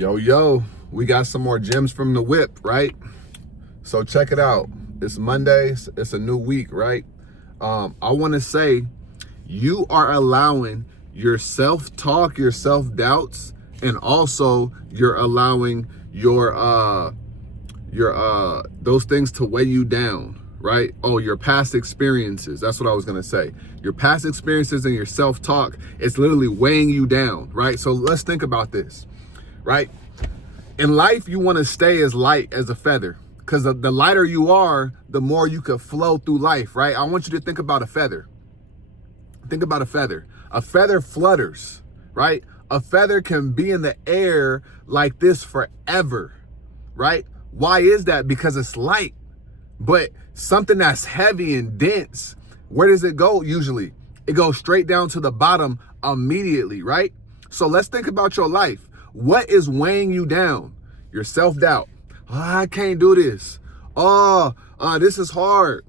Yo, we got some more gems from the whip, right? So check it out. It's Monday. It's a new week, right? I want to say you are allowing your self-talk, your self-doubts, and also you're allowing your those things to weigh you down, right? Oh, your past experiences. That's what I was going to say. Your past experiences and your self-talk, it's literally weighing you down, right? So let's think about this, right? In life, you want to stay as light as a feather, because the lighter you are, the more you could flow through life, right? I want you to think about a feather. Think about a feather. A feather flutters, right? A feather can be in the air like this forever, right? Why is that? Because it's light. But something that's heavy and dense, where does it go usually? It goes straight down to the bottom immediately, right? So let's think about your life. What is weighing you down? Your self-doubt. Oh, I can't do this. This is hard,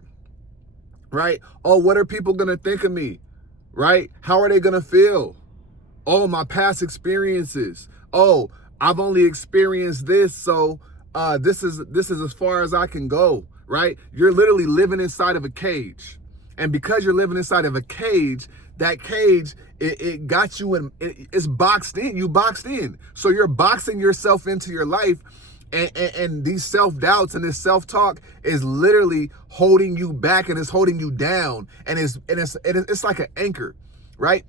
right? Oh, what are people going to think of me, right? How are they going to feel? Oh, my past experiences. Oh, I've only experienced this, so this is as far as I can go, right? You're literally living inside of a cage. And because you're living inside of a cage, that cage, it got you in, it's boxed in, you boxed in. So you're boxing yourself into your life, and these self-doubts and this self-talk is literally holding you back, and it's holding you down, and it's like an anchor, right?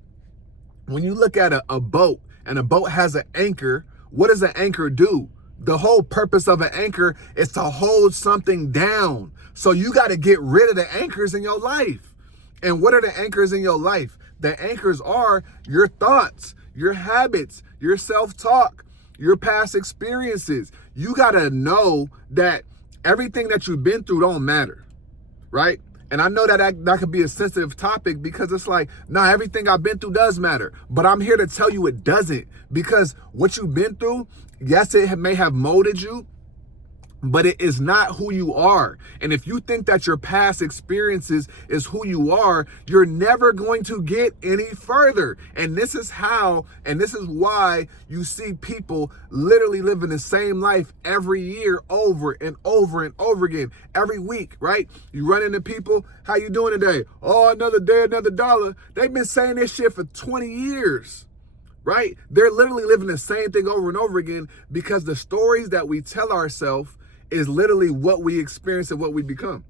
When you look at a boat, and a boat has an anchor, what does an anchor do? The whole purpose of an anchor is to hold something down. So you got to get rid of the anchors in your life. And what are the anchors in your life? The anchors are your thoughts, your habits, your self-talk, your past experiences. You got to know that everything that you've been through don't matter, right? And I know that could be a sensitive topic, because it's like, nah, everything I've been through does matter. But I'm here to tell you it doesn't, because what you've been through, yes, it may have molded you, but it is not who you are. And if you think that your past experiences is who you are, you're never going to get any further. And this is how, and this is why you see people literally living the same life every year over and over and over again, every week, right? You run into people, how you doing today? Oh, another day, another dollar. They've been saying this shit for 20 years. Right? They're literally living the same thing over and over again, because the stories that we tell ourselves is literally what we experience and what we become.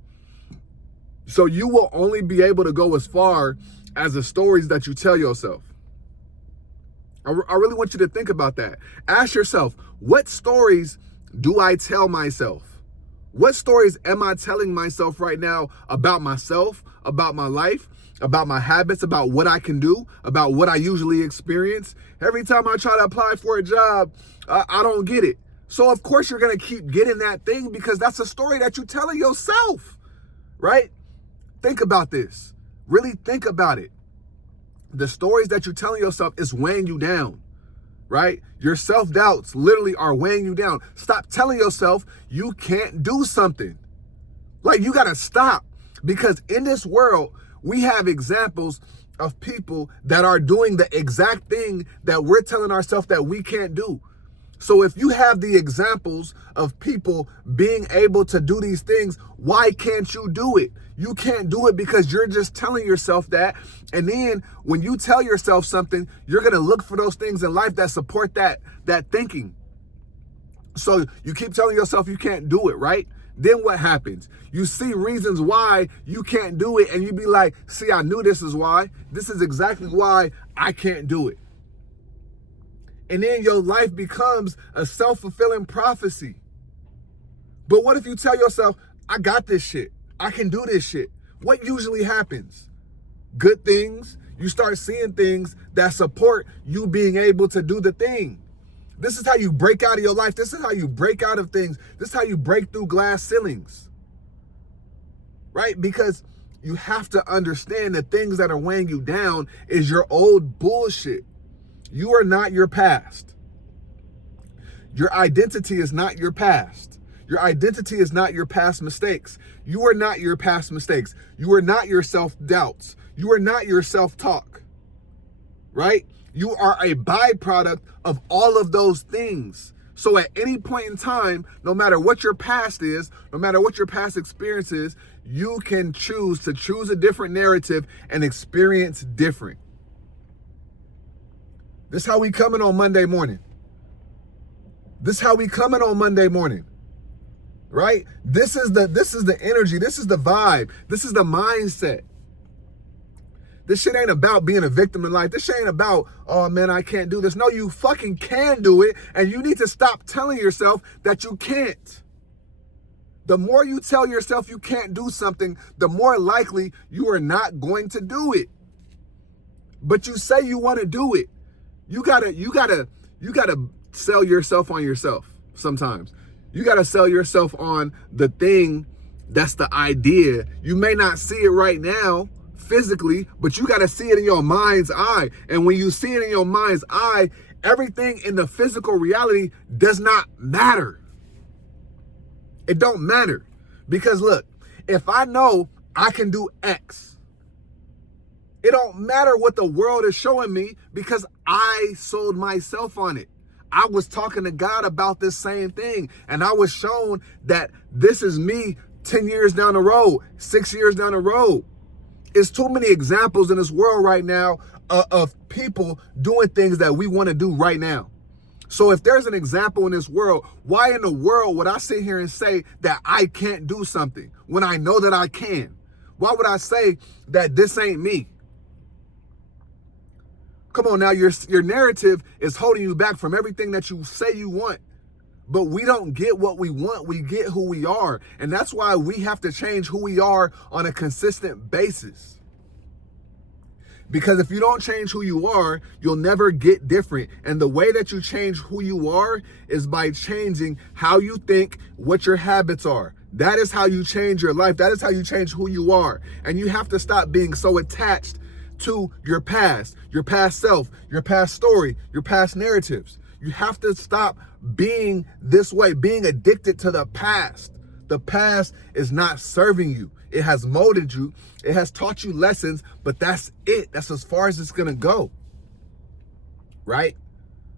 So you will only be able to go as far as the stories that you tell yourself. I really want you to think about that. Ask yourself, what stories do I tell myself? What stories am I telling myself right now about myself, about my life, about my habits, about what I can do, about what I usually experience? Every time I try to apply for a job, I don't get it. So of course you're going to keep getting that thing, because that's a story that you're telling yourself, right? Think about this. Really think about it. The stories that you're telling yourself is weighing you down, right? Your self-doubts literally are weighing you down. Stop telling yourself you can't do something. Like, you got to stop, because in this world, we have examples of people that are doing the exact thing that we're telling ourselves that we can't do. So if you have the examples of people being able to do these things, why can't you do it? You can't do it because you're just telling yourself that. And then when you tell yourself something, you're going to look for those things in life that support that thinking. So you keep telling yourself you can't do it, right? Then what happens? You see reasons why you can't do it, and you be like, see, I knew this is why. This is exactly why I can't do it. And then your life becomes a self-fulfilling prophecy. But what if you tell yourself, I got this shit, I can do this shit? What usually happens? Good things. You start seeing things that support you being able to do the thing. This is how you break out of your life. This is how you break out of things. This is how you break through glass ceilings, right? Because you have to understand the things that are weighing you down is your old bullshit. You are not your past. Your identity is not your past. Your identity is not your past mistakes. You are not your past mistakes. You are not your self-doubts. You are not your self-talk, right? You are a byproduct of all of those things. So at any point in time, no matter what your past is, no matter what your past experience is, you can choose a different narrative and experience different. This is how we coming on Monday morning. This is how we coming on Monday morning. Right? This is the energy. This is the vibe. This is the mindset. This shit ain't about being a victim in life. This shit ain't about, oh man, I can't do this. No, you fucking can do it. And you need to stop telling yourself that you can't. The more you tell yourself you can't do something, the more likely you are not going to do it. But you say you want to do it. You gotta sell yourself on yourself sometimes. You gotta sell yourself on the thing that's the idea. You may not see it right now physically, but you gotta see it in your mind's eye. And when you see it in your mind's eye, everything in the physical reality does not matter. It don't matter. Because look, if I know I can do X, it don't matter what the world is showing me because I sold myself on it. I was talking to God about this same thing, and I was shown that this is me 10 years down the road, 6 years down the road. It's too many examples in this world right now of people doing things that we want to do right now. So if there's an example in this world, why in the world would I sit here and say that I can't do something when I know that I can? Why would I say that this ain't me? Come on now, your narrative is holding you back from everything that you say you want. But we don't get what we want, we get who we are. And that's why we have to change who we are on a consistent basis. Because if you don't change who you are, you'll never get different. And the way that you change who you are is by changing how you think, what your habits are. That is how you change your life. That is how you change who you are. And you have to stop being so attached to your past self, your past story, your past narratives. You have to stop being this way, being addicted to the past. The past is not serving you. It has molded you. It has taught you lessons, but that's it. That's as far as it's going to go. Right?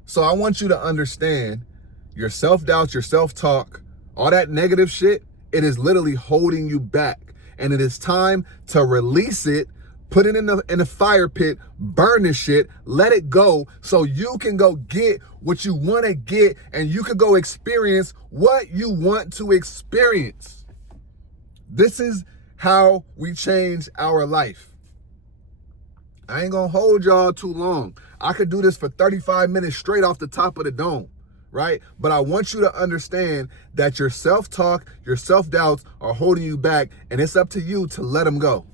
So I want you to understand your self-doubt, your self-talk, all that negative shit, it is literally holding you back. And it is time to release it. Put it in the fire pit, burn this shit, let it go so you can go get what you want to get and you can go experience what you want to experience. This is how we change our life. I ain't gonna hold y'all too long. I could do this for 35 minutes straight off the top of the dome, right? But I want you to understand that your self-talk, your self-doubts are holding you back, and it's up to you to let them go.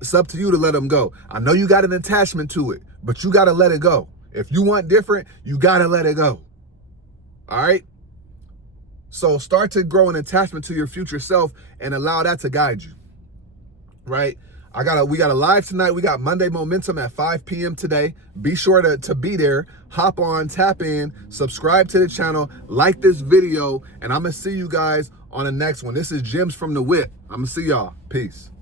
It's up to you to let them go. I know you got an attachment to it, but you got to let it go. If you want different, you got to let it go. All right? So start to grow an attachment to your future self and allow that to guide you. Right? We got a live tonight. We got Monday Momentum at 5 p.m. today. Be sure to be there. Hop on, tap in, subscribe to the channel, like this video, and I'm going to see you guys on the next one. This is Gems from the Whip. I'm going to see y'all. Peace.